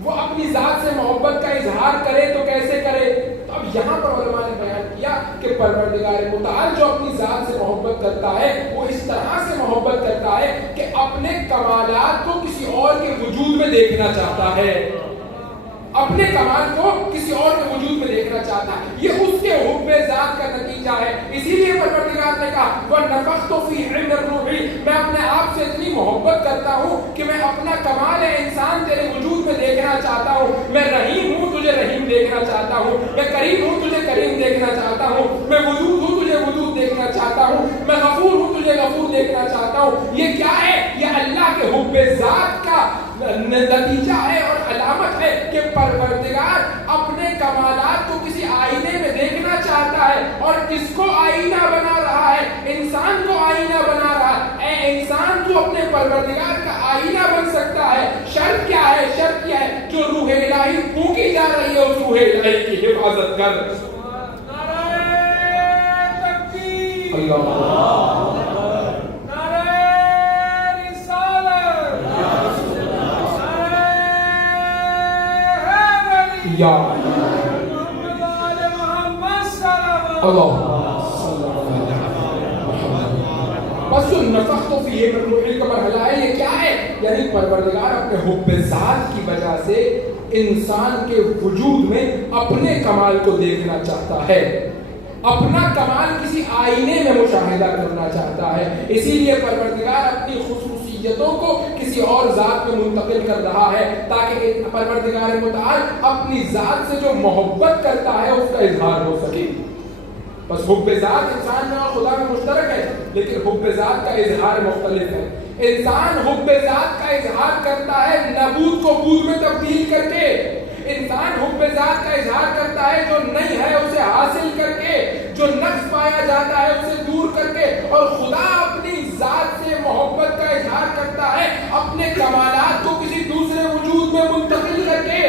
وہ اپنی ذات سے محبت کا اظہار کرے تو کیسے کرے؟ تو اب یہاں پر علماء نے بیان کیا کہ پروردگار متعال جو اپنی ذات سے محبت کرتا ہے وہ اس طرح سے محبت کرتا ہے کہ اپنے کمالات کو کسی اور کے وجود میں دیکھنا چاہتا ہے، اپنے کمال کو کسی اور کے وجود میں دیکھنا چاہتا ہے۔ یہ اس کے حب ذات کا نتیجہ ہے۔ اسی لیے پروردگار نے کہا وَنَفَخْتُ فِيهِ مِن رُّوحِي، میں اپنے آپ سے اتنی محبت کرتا ہوں کہ میں اپنا کمال انسان تیرے وجود میں دیکھنا چاہتا ہوں۔ میں رحیم ہوں، تجھے رحیم دیکھنا چاہتا ہوں۔ میں کریم ہوں، تجھے کریم دیکھنا چاہتا ہوں۔ میں ودود ہوں، تجھے ودود دیکھنا چاہتا ہوں۔ میں غفور ہوں، تجھے غفور دیکھنا چاہتا ہوں۔ یہ کیا ہے؟ یہ اللہ کے حب ذات کا نتیجہ ہے اور علامت ہے کہ پروردگار اپنے کمالات کو کسی آئینے میں دیکھنا چاہتا ہے۔ اور کس کو آئینہ بنا رہا ہے؟ انسان کو آئینہ بنا رہا ہے۔ اے انسان تو اپنے پروردگار کا آئینہ بن سکتا ہے۔ شرط کیا ہے؟ شرط کیا ہے؟ جو روح الہی پھونکی جا رہی ہے اس روح الہی کی حفاظت کر۔ اللہ یا اللہ بس جو نفخت فیہ من روحی کا مرحلہ ہے یہ کیا ہے؟ یعنی پروردگار اپنے حب ذات کی وجہ سے انسان کے وجود میں اپنے کمال کو دیکھنا چاہتا ہے، اپنا کمال کسی آئینے میں مشاہدہ کرنا چاہتا ہے۔ اسی لیے پروردگار اپنی خصوصیتوں کو کسی اور ذات میں منتقل کر رہا ہے تاکہ پروردگار متعال اپنی ذات سے جو محبت کرتا ہے اس کا اظہار ہو سکے۔ بس حب ذات انسان میں اور خدا میں مشترک ہے، لیکن حب ذات کا اظہار مختلف ہے۔ انسان حب ذات کا اظہار کرتا ہے نبوت کو بود میں تبدیل کر کے۔ انسان حب ذات کا اظہار کرتا ہے جو نہیں ہے اسے حاصل کر کے، جو نقص پایا جاتا ہے اسے دور کر کے، اور خدا اپنی ذات سے محبت کا اظہار کرتا ہے اپنے کمالات کو کسی دوسرے وجود میں منتقل کر کے۔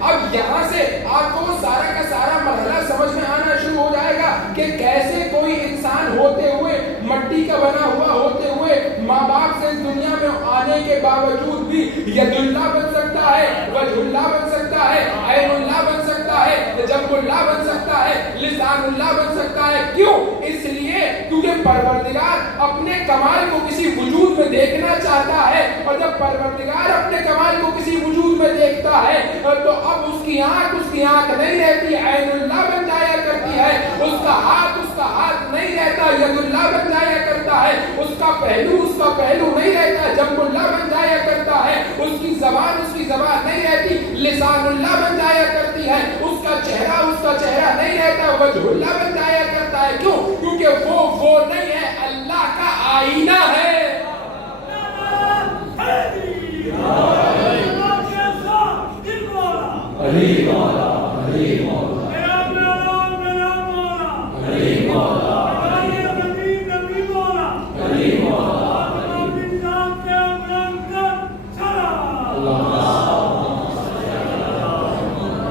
اب یہاں سے آپ کو سارا کا سارا مرحلہ سمجھ میں آنا شروع ہو جائے گا کہ کیسے کوئی انسان ہوتے ہوئے، مٹی کا بنا ہوا ہوتے ہوئے، ماں باپ سے اس دنیا میں آنے کے باوجود بھی ید اللہ بن سکتا ہے، وجہ اللہ بن سکتا ہے، عین اللہ بن سکتا ہے، جنب اللہ بن سکتا ہے، لسان اللہ بن سکتا ہے۔ کیوں؟ اس لیے کیونکہ پروردگار اپنے کمال کو کسی وجود میں دیکھنا چاہتا ہے، اور جب پروردگار اپنے کمال کو کسی وجود میں دیکھتا ہے تو اب اس کی آنکھ نہیں رہتی، عین اللہ بن جایا کرتی ہے، اس کا ہاتھ نہیں رہتا، ید اللہ بن جایا کرتا ہے، اس کا پہلو نہیں رہتا، جنب اللہ بن جایا کرتا ہے، اس کی زبان نہیں رہتی، لسان اللہ بن جایا کرتی ہے، اس کا چہرہ نہیں رہتا، وجہ اللہ بن جایا کرتا ہے۔ کیوں؟ کیونکہ وہ نہیں ہے، اللہ کا آئینہ ہے۔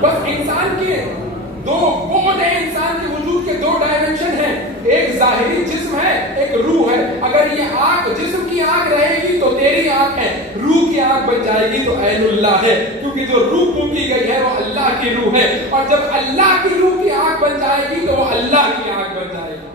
بس انسان کے دو آنکھ ہے, روح کی آنکھ بن جائے گی تو عین اللہ ہے, کیونکہ جو روح پھونکی گئی ہے وہ اللہ کی روح ہے, اور جب اللہ کی روح کی آنکھ بن جائے گی تو وہ اللہ کی آنکھ بن جائے گی.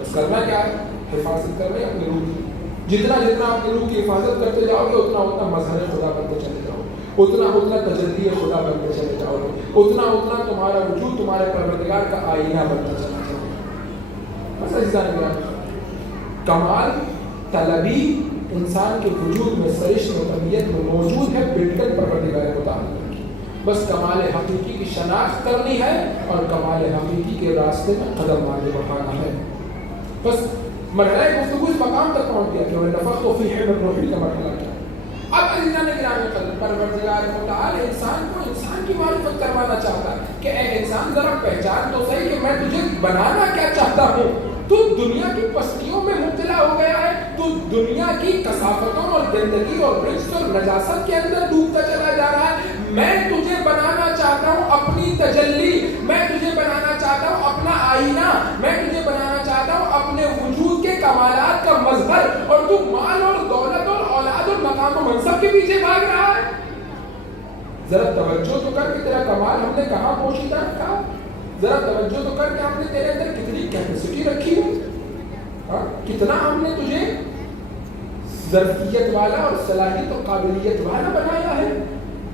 بس کرنا کیا ہے؟ حفاظت کر رہے ہیں اپنی روح کی. جتنا جتنا اپنی روح کی حفاظت کرتے جاؤ گے اتنا اتنا مظہر خدا بنتے چلے جاؤ گے, اتنا اتنا تجلی خدا بنتے چلے جاؤ گے, اتنا اتنا تمہارا وجود تمہارے پروردگار کا آئینہ بنتا چلا جائے گا. بس عزیزان گرامی, کمال طلبی انسان کے وجود میں سرشت و طبیعت میں موجود ہے, بالکل پروردگار متعلق کی. بس کمال حقیقی کی شناخت کرنی ہے اور کمال حقیقی کے راستے میں قدم آگے بڑھانا ہے. بس مرحلہ گفتگو اس مقام تک پہنچ گیا کہ نفخت فیہ من روحی کا مرحلہ کیا. اب عزیزان گرامی قدر, پروردگار متعال انسان کو انسان کی معرفت کروانا چاہتا ہے کہ اے انسان ذرا پہچان تو صحیح کہ میں تجھے بنانا کیا چاہتا ہوں. تو دنیا کی پستیوں میں مبتلا ہو گیا ہے, تو دنیا کی کثافتوں اور گندگی اور رجس اور نجاست کے اندر ڈوبتا چلا جا رہا ہے. میں تجھے بنانا چاہتا ہوں اپنی تجلی, میں تجھے بنانا چاہتا ہوں اپنا آئینہ, میں تجھے بنانا چاہتا ہوں اپنے وجود کے کمالات کا مظہر, اور تو مال اور دولت اور اولاد اور مقام و منصب کے پیچھے بھاگ رہا ہے. ذرا توجہ تو کر کہ تیرا کمال ہم نے کہاں پوشیدہ رکھا, ذرا توجہ تو کر کہ ہم نے تیرے اندر کتنی کیپیسٹی رکھی ہے, کتنا ہم نے تجھے ظرفیت والا اور صلاحیت و قابلیت والا بنایا ہے,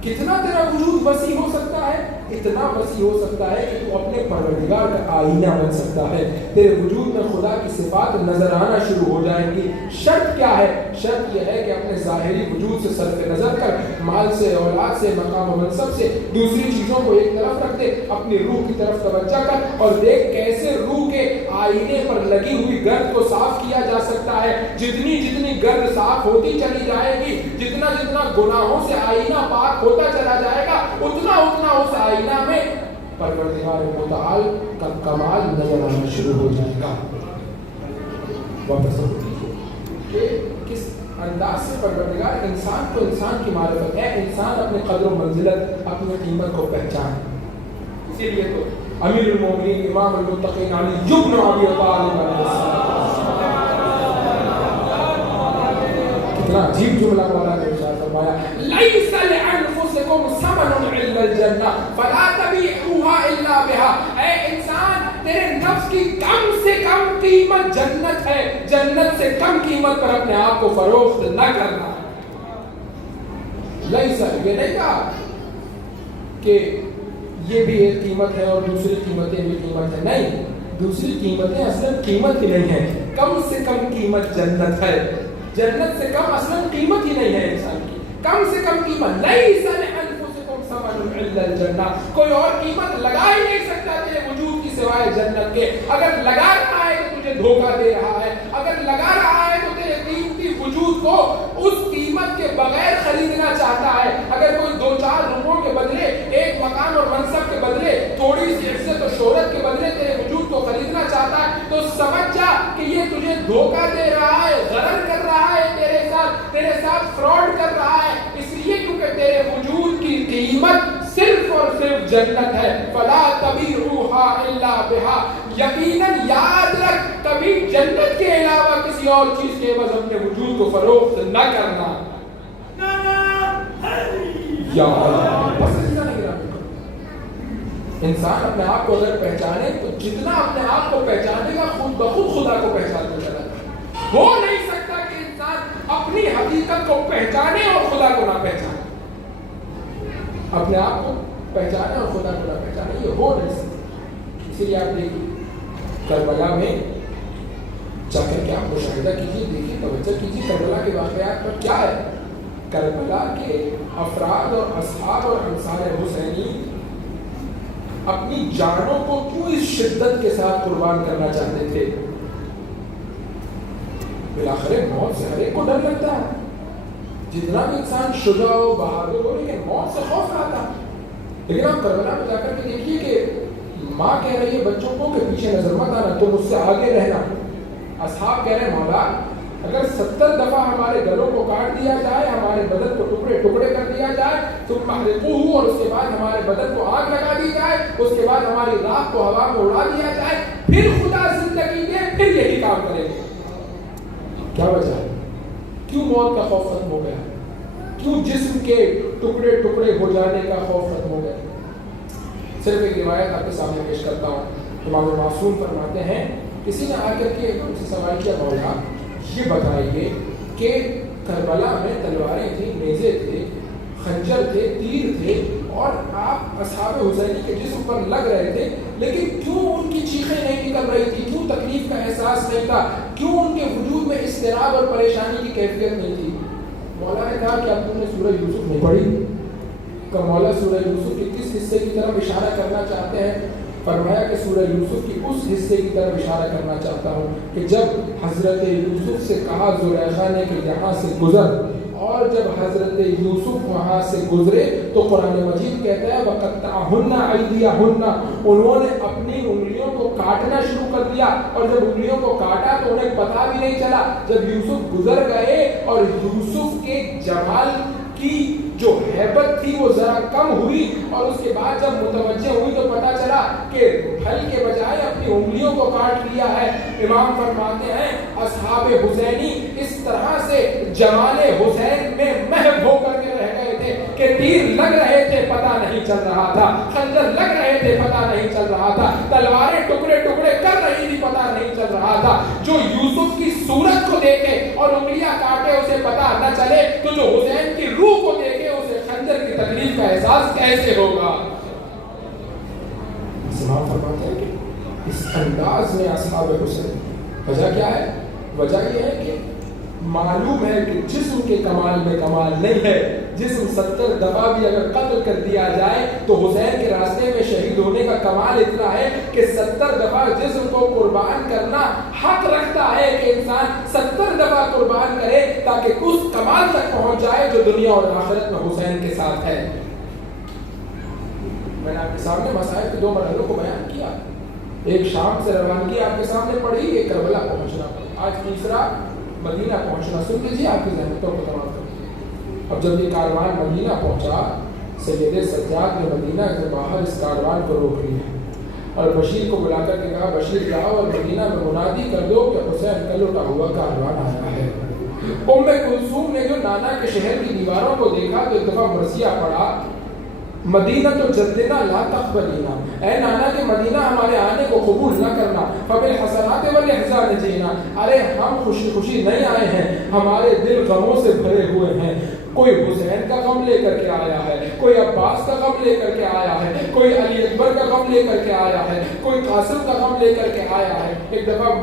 کتنا تیرا وجود وسیع ہو سکتا ہے, اتنا وسیع ہو سکتا ہے کہ تو اپنے پروردگار کا آئینہ بن سکتا ہے. تیرے وجود میں خدا کی صفات نظر آنا شروع ہو جائیں گی. شرط کیا ہے؟ شرط یہ ہے کہ اپنے ظاہری وجود سے صرف نظر کر, مال سے, اولاد سے, مقام و منصب سے, دوسری چیزوں کو ایک طرف رکھ دے, اپنی روح کی طرف توجہ کر اور دیکھ کیسے روح کے آئینے پر لگی ہوئی گرد کو صاف کیا جا سکتا ہے. جتنی جتنی گرد صاف ہوتی چلی جائے گی, جتنا جتنا گناہوں سے آئینہ پاک ہوتا چلا جائے گا, اتنا اتنا اس آئینہ میں پروردگار متعال کا کمال نظر آنا شروع ہو جائے گا. واپس کہ کس انداز سے پروردگار انسان کو انسان کی معرفت ہے. انسان اپنے قدر و منزلت, اپنی قیمت کو پہچان. اسی لیے تو امیر المومنین امام المتقین علی بن ابی طالب علیہ السلام, کتنا عجیب جملہ مولا نے ارشاد فرمایا, لیس لانفسکم ثمن الا الجنہ فلا تبیعوها الا بها. اے انسان, تیرے نفس کی کم سے کم قیمت جنت ہے, جنت سے کم قیمت پر اپنے آپ کو فروخت نہ کرنا. لیس, یہ نہیں کہا کہ یہ بھی ایک قیمت ہے اور دوسری قیمتیں بھی قیمت ہے, نہیں, دوسری قیمتیں اصلا قیمت ہی نہیں ہے. کم سے کم قیمت جنت ہے, جنت سے کم اصلا قیمت ہی نہیں ہے انسان کی, کم سے کم قیمت. لیس لانفسکم ثمن الا الجنہ, کوئی اور قیمت لگا ہی نہیں سکتا تیرے وجود کی سوائے جنت کے. اگر لگا رہا ہے تو تجھے دھوکہ دے رہا ہے, اگر لگا رہا ہے تو تیرے قیمتی وجود کو اس قیمت کے بغیر خریدنا چاہتا ہے. اگر کوئی 2-4 روپوں کے بدلے, ایک مقام اور منصب کے بدلے, تھوڑی سی عزت و شہرت کے بدلے تیرے وجود کو خریدنا چاہتا ہے, تو سمجھ جا کہ یہ تجھے دھوکہ دے رہا ہے, غرر کر رہا ہے تیرے ساتھ فراڈ کر رہا ہے. اس لیے کیونکہ تیرے وجود کی قیمت صرف اور صرف جنت ہے. فلا تبیعوها الا بها, یقیناً یاد رکھ, کبھی جنت کے علاوہ کسی اور چیز کے عوض اپنے وجود کو فروخت نہ کرنا. یا انسان اپنے آپ کو اگر پہچانے تو جتنا اپنے آپ کو پہچانے گا خود بخود خدا کو پہچاننے چلا. ہو نہیں سکتا کہ انسان اپنی حقیقت کو پہچانے اور خدا کو نہ پہچانے. اپنے آپ کو پہچانے اور خدا کو نہ پہچانے, یہ ہو نہیں سکتا. اسی لیے آپ دیکھیے کربلا میں جا کر کے آپ مشاہدہ کیجیے, دیکھیے, توجہ کیجیے کربلا کے واقعات پر کیا ہے. کربلا کے افراد اور اصحاب اور انصار حسینی اپنی جانوں کو کیوں اس شدت کے ساتھ قربان کرنا چاہتے تھے. بالآخر موت سے ہر ایک کو ڈر لگتا ہے, جتنا بھی انسان شجاع ہو, بہادر ہو, لیکن موت سے خوف رہتا. لیکن آپ کربلا میں جا کر کے دیکھیے کہ ماں کہہ رہی ہے بچوں کو کہ پیچھے نظر مت آنا, تم اس سے آگے رہنا. اصحاب کہہ رہے ہیں مولا اگر 70 دفعہ ہمارے گلوں کو کاٹ دیا جائے, ہمارے بدن کو ٹکڑے ٹکڑے کر دیا جائے, تم محرقوہ, اور اس کے بعد ہمارے بدن کو آگ لگا دی جائے, اس کے بعد ہماری راکھ کو ہوا میں اڑا دیا جائے, پھر خدا زندگی دے, پھر یہی کام کریں گے. کیا وجہ ہے؟ کیوں موت کا خوف ختم ہو گیا؟ کیوں جسم کے ٹکڑے ٹکڑے ہو جانے کا خوف ختم ہو گیا؟ صرف ایک روایت آپ کے سامنے پیش کرتا ہوں۔ امام معصوم فرماتے ہیں کسی نے آ کر کے ان سے سوال کیا، مولا یہ بتائیے کہ کربلا میں تلواریں تھیں، نیزے تھے، خنجر تھے، تیر تھے، اور آپ اصحاب حسینی کے جسم پر لگ رہے تھے، لیکن کیوں ان کی چیخیں نہیں نکل رہی تھی؟ کیوں تکلیف کا احساس نہیں تھا؟ کیوں ان کے وجود میں اضطراب اور پریشانی کی کیفیت نہیں تھی؟ مولا نے کہا کہ اب تم نے سورہ یوسف نہیں پڑھی؟ کہ مولا سورہ یوسف کے کس حصے کی طرف اشارہ کرنا چاہتے ہیں؟ فرمایا کہ سورہ یوسف کی اس حصے کی طرف اشارہ کرنا چاہتا ہوں کہ جب حضرت یوسف سے کہا زلیخا نے کہ یہاں سے گزر، اور جب حضرت یوسف وہاں سے گزرے تو قرآن مجید کہتا ہے وَقَطَّعَهُنَّ أَيْدِيَهُنَّ، انہوں نے اپنی انگلیوں کو کاٹنا شروع کر دیا، اور جب انگلیوں کو کاٹا تو انہیں پتہ بھی نہیں چلا۔ جب یوسف گزر گئے اور یوسف کے جمال کی جو ہیبت تھی وہ ذرا کم ہوئی، اور اس کے بعد جب متوجہ ہوئی تو پتہ چلا کہ پھل کے بجائے اپنی انگلیوں کو کاٹ لیا ہے۔ امام فرماتے ہیں اصحاب حسینی اس طرح سے جمال حسین میں محو ہو کر کے رہ گئے تھے کہ تیر لگ رہے تھے پتہ نہیں چل رہا تھا، خنجر لگ رہے تھے پتہ نہیں چل رہا تھا، تلواریں ٹکڑے ٹکڑے کر رہی تھی پتہ نہیں چل رہا تھا۔ جو یوسف کی صورت کو دیکھے اور انگلیاں کاٹے اسے پتہ نہ چلے، تو جو حسین کی روح کو دیکھے اسے خنجر کی تکلیف کا احساس کیسے ہوگا؟ امام فرماتے ہیں کہ اس انداز میں اصحاب حسین، وجہ کیا ہے؟ وجہ یہ ہے کہ معلوم ہے کہ جسم کے کمال میں کمال نہیں ہے۔ جسم 70 دفعہ بھی اگر قتل کر دیا جائے تو حسین کے راستے میں شہید ہونے کا کمال اتنا ہے کہ 70 دفعہ جسم کو قربان کرنا حق رکھتا ہے کہ انسان 70 دفعہ قربان کرے تاکہ اس کمال تک پہنچ جائے جو دنیا اور آخرت میں حسین کے ساتھ ہے۔ میں نے آپ کے سامنے مسائل کے 2 مرحلوں کو بیان کیا، ایک شام سے روانگی آپ کے سامنے پڑھی، ایک کربلا پہنچنا، آج تیسرا مدینہ پہنچنا۔ سن لیجیے آپ کی ذہنیتوں کو تمام کر۔ اب جب یہ کاروان مدینہ پہنچا، سید سجاد نے مدینہ کے باہر اس کاروان کو روک لیا اور بشیر کو بلا کر کے کہا بشیر جاؤ اور مدینہ میں منادی کر دو کہ حسین کا لوٹا ہوا کاروان آیا ہے۔ ام کلثوم نے جو نانا کے شہر کی دیواروں کو دیکھا تو ایک دفعہ مرثیہ پڑھا مدینہ تو جدنا لا تقبلینا، اے نانا کہ مدینہ ہمارے آنے کو قبول نہ کرنا، فبالحسنات والاحزان جینا، ارے ہم خوشی خوشی نہیں آئے ہیں، ہمارے دل غموں سے بھرے ہوئے ہیں۔ کوئی حسین کا غم لے کر کے آیا ہے، کوئی عباس کا غم لے کر کے آیا ہے، کوئی علی اکبر کا غم لے کر کے آیا ہے، کوئی قاسم کا غم لے کر کے آیا ہے۔ ایک دفعہ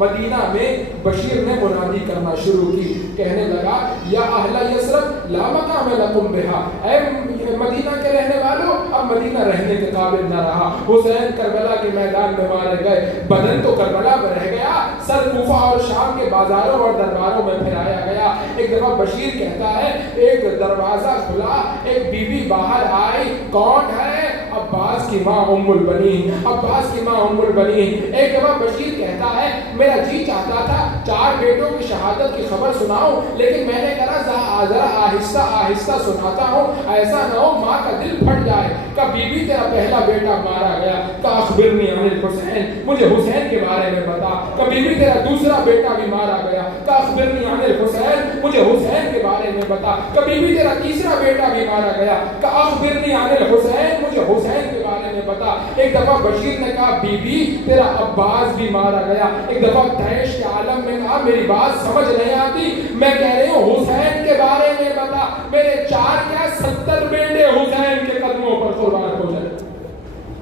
مدینہ میں بشیر نے منادی کرنا شروع کی، کہنے لگا یا اہل یثرب لا مقام لکم بہا، اے مدینہ کے رہنے والوں اب مدینہ رہنے کے قابل نہ رہا۔ حسین کربلا کے میدان میں مارے گئے، بدن تو کربلا میں رہ گیا، سر کوفہ اور شام کے بازاروں اور درباروں میں پھیلایا گیا۔ ایک دفعہ بشیر کہتا ہے ایک دروازہ کھلا، ایک بی بی باہر آئی، کون ہے؟ عباس کی ماں ام البنین، عباس کی ماں ام البنین۔ ایک دفعہ بشیر کہتا ہے میرا جی چاہتا تھا 4 بیٹوں کی شہادت کی خبر سناؤں، لیکن میں نے کہا ذرا آہستہ آہستہ سناتا ہوں، ایسا نہ ہو ماں کا دل پھٹ جائے۔ کہ بی بی تیرا پہلا بیٹا مارا گیا، کہ اخبرنی عن الحسین، مجھے حسین کے بارے میں بتا۔ کہ بی بی تیرا دوسرا بیٹا بھی مارا گیا، کہ اخبرنی عن الحسین، مجھے حسین کے بارے میں بتا۔ کہ بی بی تیرا تیسرا بیٹا بھی مارا گیا، کہ اخبرنی عن الحسین، مجھے حسین کے بارے میں بتا۔ ایک دفعہ بشیر نے کہا بی بی تیرا عباس بھی مارا گیا۔ ایک دفعہ دہش کے عالم میں کہا میری بات سمجھ نہیں آتی، میں کہہ رہی ہوں حسین کے بارے میں بتا، میرے 4 کیا 70 بیٹے حسین کے قدموں پر قربان ہو جائے۔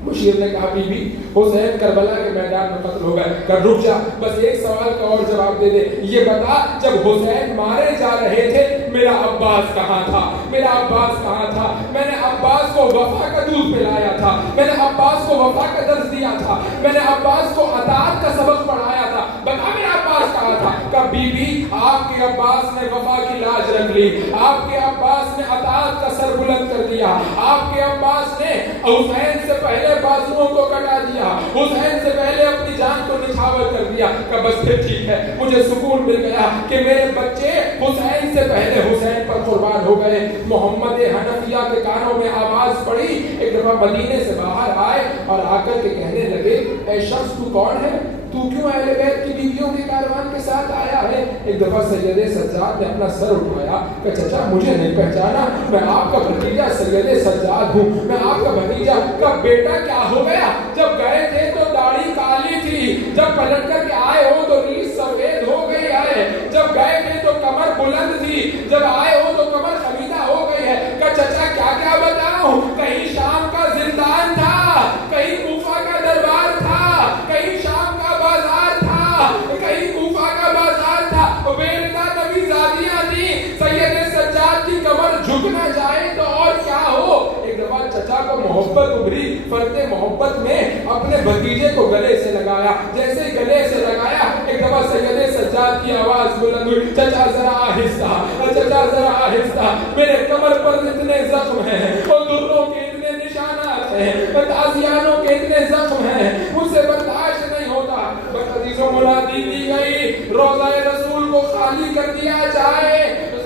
بشیر نے کہا بی بی حسین کربلا کے میدان میں قتل ہو گئے۔ کہ رک جا، بس ایک سوال کا اور جواب دے دے، یہ بتا جب حسین مارے جا رہے تھے میرا عباس کہاں تھا؟ میرا عباس کہاں تھا؟ میں نے عباس کو وفا کا دودھ پلایا تھا، میں نے عباس کو وفا کا درس دیا تھا، میں نے عباس کو اطاعت کا سبق پڑھایا تھا، بتا میرا عباس کہاں تھا؟ کہ بی بی آپ کے عباس نے وفا کی لاج رکھ لی، آپ کے عباس نے اطاعت کا سر بلند کر دیا، آپ کے عباس نے حسین سے پہلے بازوؤں کو کٹا دیا، حسین سے پہلے اپنی جان کو نچھاور کر دیا۔ کہ بس پھر ٹھیک ہے، مجھے سکون مل گیا کہ میرے بچے حسین سے پہلے حسین پر قربان ہو گئے۔ محمد حنفیہ کے کانوں میں آواز پڑی، ایک دفعہ مدینے سے باہر آئے اور آ کر کے کہنے لگے اے شخص تو کون ہے؟ تو کیوں اہل بیت کی بیویوں کے کاروان کے ساتھ آیا ہے؟ ایک دفعہ سید سجاد نے اپنا سر اٹھایا کہ چچا مجھے نہیں پہچانا، میں آپ کا بھتیجا سید سجاد ہوں، میں آپ کا بھتیجا کا بیٹا کیا ہو گیا؟ جب گئے تھے تو داڑھی کالی تھی، جب پلٹ کر کے آئے ہو تو ریش سفید ہو گئی ہے، جب گئے تھے تو کمر بلند تھی، جب آئے ہو تو کمر خمیدہ ہو گئی ہے۔ کہ چچا کیا کیا بتاؤں؟ کہیں شام کا زندان تھا، کہیں کوفہ کا دربار تھا، کہیں شام کا بازار تھا، کہیں کوفہ کا بازار تھا، بیٹا نبی زادیاں تھی، سید سجاد کی کمر جھک نہ جائے تو اور کیا ہو۔ ایک دفعہ چچا کو محبت ابھری، فرد محبت میں اپنے بھتیجے کو گلے سے لگایا، جیسے ہی گلے سے لگایا ایک دفعہ سید سجاد کی آواز بلند ہوئی، چچا ذرا آہستہ، چچا ذرا آہستہ، میرے کمر پر اتنے زخم ہیں، اور دروں کے اتنے نشانات ہیں، تازیانوں کے اتنے زخم ہیں، مجھ سے برداشت نہیں ہوتا۔ عزیزوں منادی دی گئی روضہ رسول کو خالی کر دیا جائے،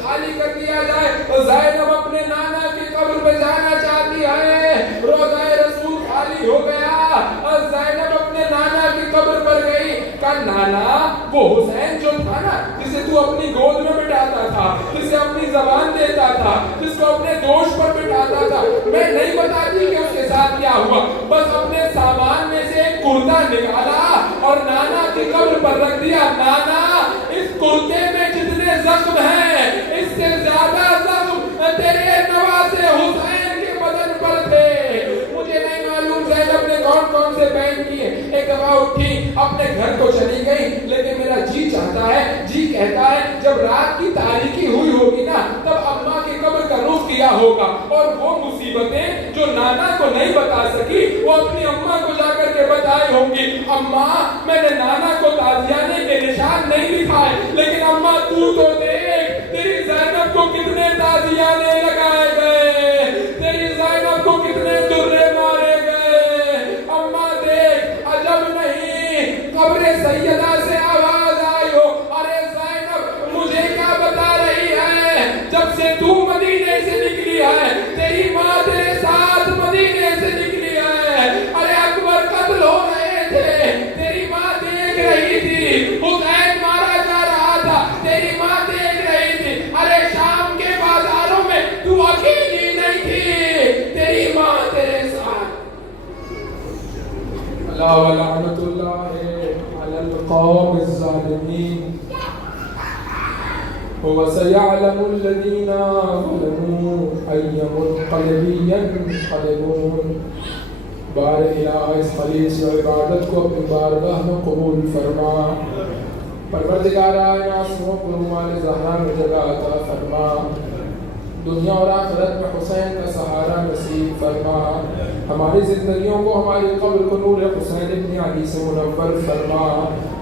خالی کر دیا جائے۔ زینب اپنے نانا کی قبر پہ جانا چاہتی ہے، روضہ رسول خالی ہو گیا اور زینب اپنے نانا کی قبر پر گئی۔ کہا نانا وہ حسین جو تھا نا، جسے تو اپنی گود میں بٹھاتا تھا، جسے اپنی زبان دیتا تھا، جس کو اپنے دوش پر بٹھاتا تھا، میں نہیں بتاتی کہ اس کے ساتھ کیا ہوا، بس اپنے سامان میں سے ایک کرتا نکالا اور نانا کی قبر پر رکھ دیا۔ نانا اس کرتے میں جتنے زخم ہیں اس سے زیادہ زخم تیرے نواسے حسین کے بدن پر تھے۔ مجھے نہیں معلوم زینب نے کون کون سے پہن کیے۔ ایک دفعہ اٹھی اپنے گھر کو چلی گئی، لیکن میرا جی چاہتا ہے، جی کہتا ہے جب رات کی تاریکی ہوئی ہوگی نا تب اماں کی قبر کا رخ کیا ہوگا، اور وہ مصیبتیں جو نانا کو نہیں بتا سکی وہ اپنی اماں کو جا کر کے بتائی ہوں گی۔ اماں میں نے نانا کو تازیانے کے نشان نہیں دکھائے، لیکن اماں تو دیکھ تیری زینب کو کتنے تازیانے لگائے گئے، تیری زینب کو کتنے درے مارے گئے۔ اماں دیکھ عجب نہیں قبر سیدہ سے آواز آئی ہو، ارے زینب مجھے کیا بتا رہی ہے؟ جب سے تو مدینے سے نکلی ہے تیری ماں تیرے ساتھ مدینے سے نکلی ہے، ارے اکبر قتل ہو رہے تھے تیری ماں دیکھ رہی تھی، حسین مارا جا رہا تھا تیری ماں دیکھ رہی تھی، ارے شام کے بازاروں میں تو اکیلی نہیں تھی، تیری ماں تیرے ساتھ۔ اللہ ولعنت اللہ علی القوم الظالمین وَسَيَعْلَمُ الَّذِينَ ظَلَمُوا أَيَّ مُنقَلِبٍ يَنقَلِبُونَ۔ بار الہ اس خلیص و عبادت کو اپنی بارگاہ میں قبول فرما، پروردگار آئین آسموں کو رومال زہرا میں جگہ عطا فرما، دنیا اور آخرت میں حسین کا سہارا نصیب فرما، ہماری زندگیوں کو ہماری قبر کو نور حسین ابن علی سے منور فرما،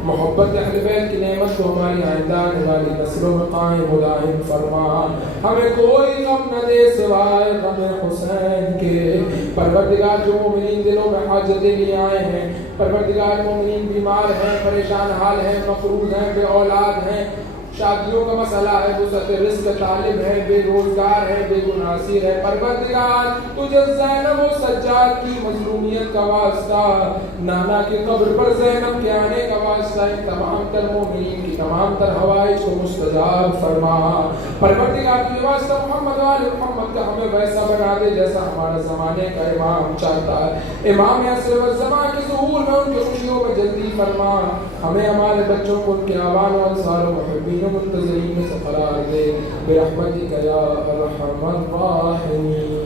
محبت اہل بیت کی نعمت کو ہماری آئندہ آنے والی نسلوں میں قائم و دائم فرما، ہمیں کوئی غم نہ دے سوائے غم حسین کے۔ پروردگار جو مومنین دلوں میں حاجتیں لیے آئے ہیں، پروردگار مومنین بیمار ہیں، پریشان حال ہیں، مقروض ہیں، بے اولاد ہیں، شادیوں کا مسئلہ ہے، وسعت رزق طالب ہے، بے روزگار ہے، بے گناصیر ہے، پروردگار تجھے زینب و سجاد کی مظلومیت کا واسطہ، نانا کی قبر پر زینب کے آنے کا واسطہ، ان تمام تر مومنین کی تمام تر حوائج کو مستجاب فرما۔ پروردگار کی واسطہ محمد وآل محمد کا ہمیں ویسا بنا دے جیسا ہمارا زمانے کا امام چاہتا ہے۔ امام عصر والزمان کی ظہور میں ان کی خوشیوں میں جلدی فرما، ہمیں ہمارے بچوں کو ان کے آبان و انصار و محبین منتظرین میں سے قرار دے برحمتک یا ارحم الراحمین۔